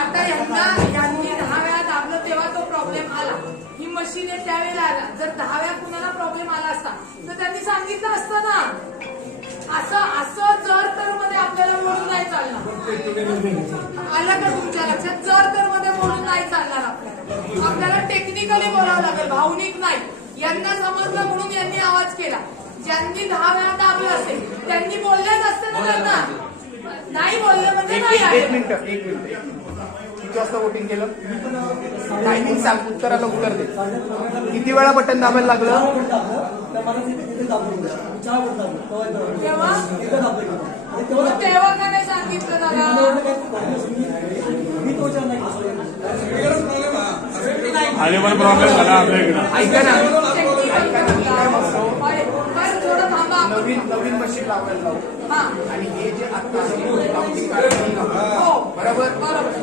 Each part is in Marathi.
आता यांनी 10 वेळा दाबलं तेव्हा तो प्रॉब्लेम आला. ही मशीन आहे त्यावेळेला आला. जर 10 वेळा कुणाला प्रॉब्लेम आला असता तर त्यांनी सांगितलं असतं ना. असं जर तर मध्ये आपल्याला मोडून नाही चालणार. आलं का तुमच्या लक्षात? जर तर मध्ये मोडून नाही चालणार. आपल्याला टेक्निकली बोलावं लागेल, भावनिक नाही. यांना समजलं म्हणून यांनी आवाज केला. ज्यांनी 10 वेळा दाबलं असेल त्यांनी बोललेच असते ना. त्यांना नाही बोललं म्हणजे नाही. एक मिनिट किती वाजता वोटिंग केलं? टायमिंग सांग, उत्तराला उत्तर दे. किती वेळा बटन दाबायला लागलं? तेव्हा का नाही सांगितलं दादा? आले पण प्रॉब्लेम झाला आपल्या इकडं. ऐका ना, थोडं थांबा. नवीन मशीन लावायला लावू आणि हे जे आता बरोबर.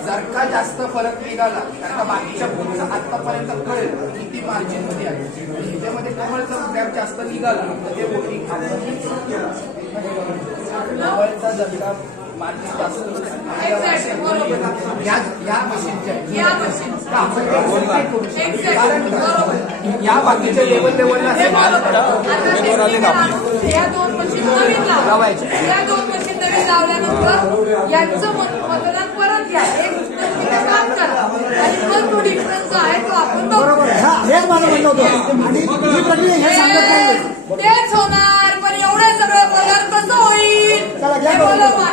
जर का जास्त फरक निघाला तर का बाकीच्या पुढचा आतापर्यंत कळेल किती मार्जिन मध्ये आहे. ह्याच्यामध्ये कमळचा गॅप जास्त निघाला तर ते वोटिंग कमळचा जर का मार्जिन जास्त या मशीनच्या या बाकीच्या लेवलला या 2 मशीन नवीन लावायच्या. या 2 मशीन नवीन लावल्यानंतर यांचं मतदान परत घ्या. एक काम करा आणि मग तो डिफरन्स आहे तो आपण बरोबर आहे. हेच माझं म्हणणं होतं आणि ही प्रक्रिया हे सांगत नाही. तेच होणार. पण एवढं सगळं पगार कसं होईल? चला घ्या. बोलवा.